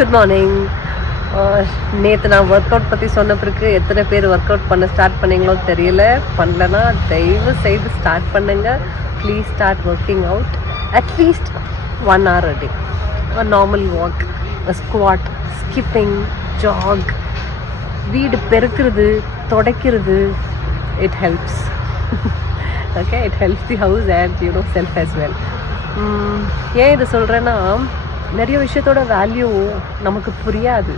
Good morning. நேற்று நான் work out பற்றி சொன்ன பிறகு எத்தனை பேர் ஒர்க் அவுட் பண்ண ஸ்டார்ட் பண்ணீங்களோ தெரியல. பண்ணலன்னா தயவு செய்து ஸ்டார்ட் பண்ணுங்க. Please start working out at least 1 hour a day. A normal walk, a squat, skipping, jog, வீடு பெருக்கிறது, துடைக்கிறது, it helps. Okay, it helps the house and self as well. ஏன் இது சொல்கிறேன்னா, நிறைய விஷயத்தோட வேல்யூ நமக்கு புரியாது.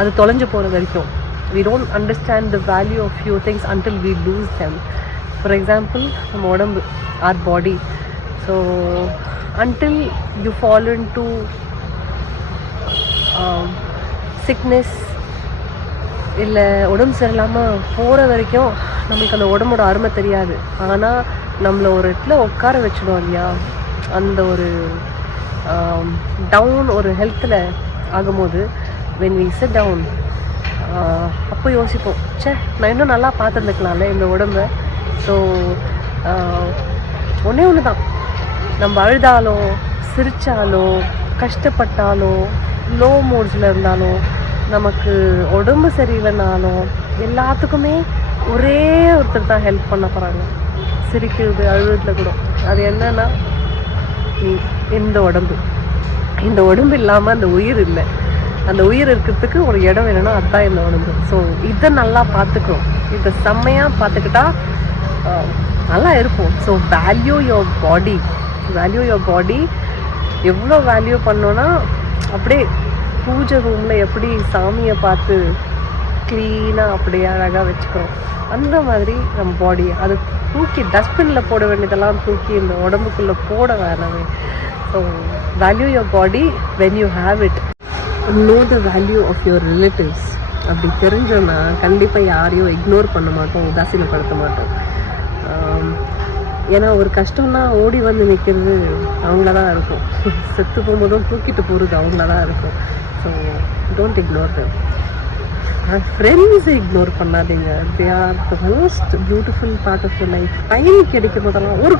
அது தொலைஞ்சு போகிற வரைக்கும் we don't understand the value of few things until we lose them. For example, நம்ம உடம்பு, our body. So until you fall into sickness இல்லை உடம்பு சரியில்லாமல் போகிற வரைக்கும் நம்மளுக்கு அந்த உடம்போட அருமை தெரியாது. ஆனால் நம்மளை ஒரு இடத்துல உட்கார வச்சிடும் இல்லையா, அந்த ஒரு டவுன் ஒரு ஹெல்த்தில் ஆகும்போது when we sit down, அப்போ யோசிப்போம், சே நான் இன்னும் நல்லா பார்த்துருந்துக்கலாம்ல இந்த உடம்பை. ஸோ ஒன்றே ஒன்று தான், நம்ம அழுதாலோ சிரித்தாலோ கஷ்டப்பட்டாலோ லோ மூட்ஸில் இருந்தாலும் நமக்கு உடம்பு சரியில்லைனாலும் எல்லாத்துக்குமே ஒரே ஒருத்தர் தான் ஹெல்ப் பண்ண போகிறாங்க. சிரிக்கிறது அழுகிறதுல கூட. அது என்னன்னா, இந்த உடம்பு இல்லாமல் அந்த உயிர் இல்லை. அந்த உயிர் இருக்கிறதுக்கு ஒரு இடம் வேணும்னா அதுதான் இந்த உடம்பு. ஸோ இதை நல்லா பார்த்துக்கிறோம். இதை செம்மையாக பார்த்துக்கிட்டா நல்லா இருப்போம். ஸோ வேல்யூ யுவர் பாடி. எவ்வளோ வேல்யூ பண்ணோன்னா, அப்படியே பூஜை ரூமில் எப்படி சாமியை பார்த்து க்ளீனாக அப்படியே அழகாக வச்சுக்கிறோம், அந்த மாதிரி நம்ம பாடியை அது தூக்கி டஸ்ட்பினில் போட வேண்டியதெல்லாம் தூக்கி இந்த உடம்புக்குள்ளே போட வேணாமே. So value your body when you have it. know the value of your relatives. அப்படி தெரிஞ்சோன்னா கண்டிப்பாக யாரையும் இக்னோர் பண்ண மாட்டோம், உதாசீனப்படுத்த மாட்டோம். ஏன்னா ஒரு கஷ்டம்னா ஓடி வந்து நிற்கிறது அவங்கள தான் இருக்கும். செத்து போகும்போதும் தூக்கிட்டு போகிறது அவங்கள தான் இருக்கும். So don't ignore them. ஃப்ரெண்ட்ஸை இக்னோர் பண்ணாதீங்க. They are the most beautiful part of your life. Time கிடைக்கும் போதெல்லாம் ஒரு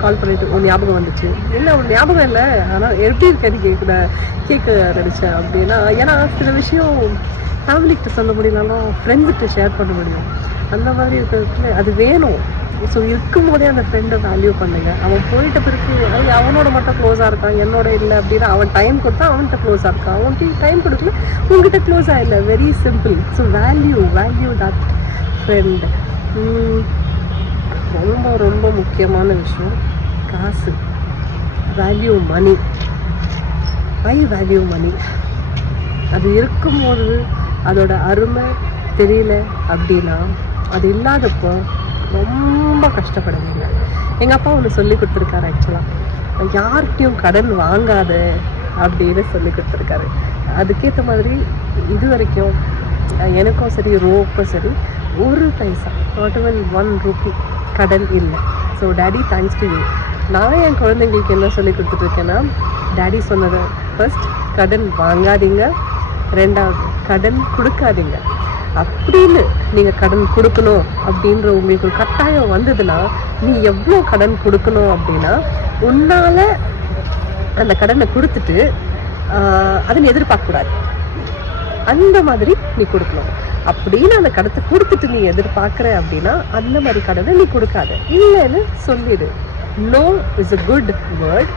கால் பண்ணிட்டு ஒரு ஞாபகம் வந்துச்சு, இல்லை ஒரு ஞாபகம் இல்லை ஆனால் எப்படி இருக்காது கேட்க நினச்சேன் அப்படின்னா. ஏன்னா சில விஷயம் ஃபேமிலிக்கிட்ட சொல்ல முடியலனாலும் ஃப்ரெண்ட்ஸ்கிட்ட ஷேர் பண்ண முடியும். அந்த மாதிரி இருக்கிறதுல அது வேணும். ஸோ இருக்கும் போதே அந்த ஃப்ரெண்டை வேல்யூ பண்ணுங்க. அவன் போயிட்ட பிறகு அது அவனோட மட்டும் க்ளோஸாக இருக்கான், என்னோட இல்லை அப்படின்னா அவன் டைம் கொடுத்தா அவன்கிட்ட க்ளோஸாக இருக்கான், அவன்கிட்ட டைம் கொடுக்கல உங்ககிட்ட க்ளோஸாக இல்லை. Very simple. So value that friend. ரொம்ப ரொம்ப முக்கியமான விஷயம் காசு. வேல்யூ மணி. அது இருக்கும்போது அதோட அருமை தெரியல அப்படின்னா, அது இல்லாதப்போ ரொம்ப கஷ்டப்படுவீங்க. எங்கள் அப்பா ஒன்று சொல்லி கொடுத்துருக்காரு. ஆக்சுவலாக யார்கிட்டையும் கடன் வாங்காத அப்படின்னு சொல்லி கொடுத்துருக்காரு. அதுக்கேற்ற மாதிரி இது வரைக்கும் எனக்கும் சரி ரோக்கும் சரி ஒரு பைசா, நாட் even 1 rupee கடன் இல்லை. So daddy thanks to you. நான் என் குழந்தைங்களுக்கு என்ன சொல்லி கொடுத்துட்ருக்கேன்னா, டேடி சொன்னதை ஃபர்ஸ்ட், கடன் வாங்காதீங்க, 2வது கடன் கொடுக்காதீங்க. அப்படின்னு நீங்கள் கடன் கொடுக்கணும் அப்படின்ற உங்களுக்கு கட்டாயம் வந்ததுன்னா, நீ எவ்வளோ கடன் கொடுக்கணும் அப்படின்னா, உன்னால் அந்த கடனை கொடுத்துட்டு அதை நீ எதிர்பார்க்கக்கூடாது. அந்த மாதிரி நீ கொடுக்கணும். அப்படின்னு அந்த கடத்தை கொடுத்துட்டு நீ எதிர்பார்க்குற அப்படின்னா அந்த மாதிரி கடனை நீ கொடுக்காத, இல்லைன்னு சொல்லிடு. No is a good word.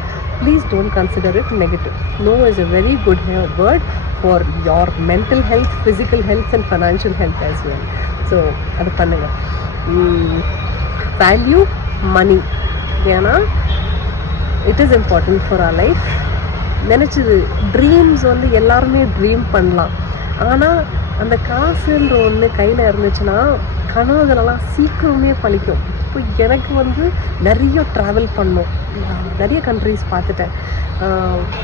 Please don't consider it negative. No is a very good word for your mental health, physical health and financial health as well. So அது பண்ணுங்க. Value money. ஏன்னா it is important for our life. நினச்சது dreams வந்து எல்லாருமே dream பண்ணலாம். ஆனால் அந்த காசுன்ற ஒன்று கையில் இருந்துச்சுன்னா கனவுகளெல்லாம் சீக்கிரமே பழிக்கும். இப்போ எனக்கு வந்து நிறைய ட்ராவல் பண்ணோம், நிறைய கண்ட்ரிஸ் பார்த்துட்டேன்,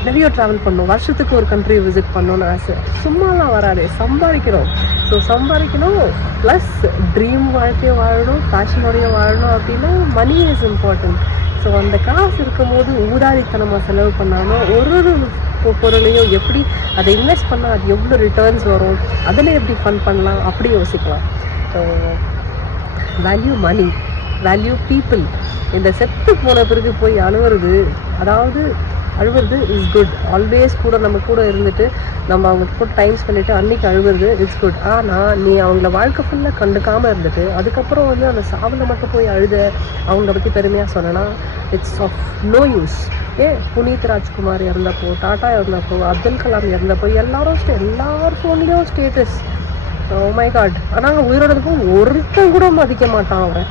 நிறைய ட்ராவல் பண்ணோம், வருஷத்துக்கு ஒரு கண்ட்ரி விசிட் பண்ணணும்னு ஆசை. சும்மாலாம் வராது, சம்பாதிக்கணும். ஸோ சம்பாதிக்கணும் ப்ளஸ் ட்ரீம் வாழ்க்கையை வாழணும், பேஷனோடைய வாழணும் அப்படின்னா மணி இஸ் இம்பார்ட்டன்ட். ஸோ அந்த காசு இருக்கும் போது ஊதாரித்தனமாக செலவு பண்ணாமல் ஒரு பொருளையும் எப்படி அதை இன்வெஸ்ட் பண்ணால் அது எவ்வளோ ரிட்டர்ன்ஸ் வரும், அதில் எப்படி ஃபன் பண்ணலாம் அப்படி யோசிக்கலாம். So value money, value people. இந்த செத்து போன பிறகு போய் அணுகிறது, அதாவது அழுவுறது இஸ் குட். ஆல்வேஸ் கூட நம்ம கூட இருந்துட்டு நம்ம அவங்க கூட டைம் ஸ்பெண்டிட்டு அன்னைக்கு அழுவுறது இட்ஸ் குட். ஆனால் நீ அவங்கள வாழ்க்கை ஃபுல்லாக கண்டுக்காமல் இருந்துட்டு அதுக்கப்புறம் வந்து அந்த சாவில் மட்டும் போய் அழுத அவங்கள பற்றி பெருமையாக சொன்னேன்னா it's of no use. Puneeth Rajkumar இறந்தப்போ, டாட்டா இறந்தப்போ, அப்துல் கலாம் இறந்தப்போ எல்லாரும் எல்லார் ஃபோன்லேயும் ஸ்டேட்டஸ். Oh my God. ஆனால் உயிரோட இருக்கும் ஒருத்தன் கூட மதிக்க மாட்டான் அவன்.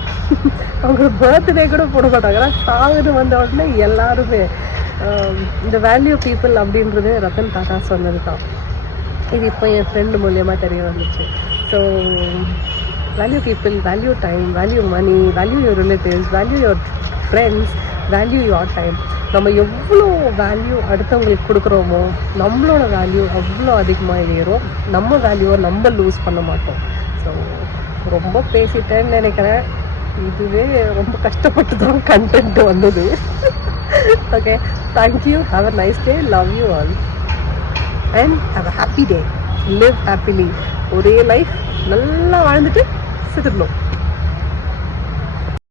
அவங்க பர்த்டே கூட போட மாட்டாங்க. ஏன்னா சாகுது வந்த உடனே எல்லாருமே இந்த வேல்யூ பீப்புள் அப்படின்றது ரத்தன் டாட்டா சொன்னது தான். இது இப்போ என் ஃப்ரெண்டு மூலியமாக தெரிய வந்துச்சு. So value people, value time, value money, value your relatives, value your friends, value your time. நம்ம எவ்வளோ வேல்யூ அடுத்தவங்களுக்கு கொடுக்குறோமோ நம்மளோட வேல்யூ அவ்வளோ அதிகமாக ஏறும். நம்ம வேல்யூவை நம்ம லூஸ் பண்ண மாட்டோம். ஸோ ரொம்ப பேசிட்டேன்னு நினைக்கிறேன். இதுவே ரொம்ப கஷ்டப்பட்டு தான் கண்டென்ட் வந்தது. Okay, thank you. Have a nice day. Love you all and have a happy day. Live happily. ஒரே லைஃப் நல்லா வாழ்ந்துட்டு செத்துடணும்.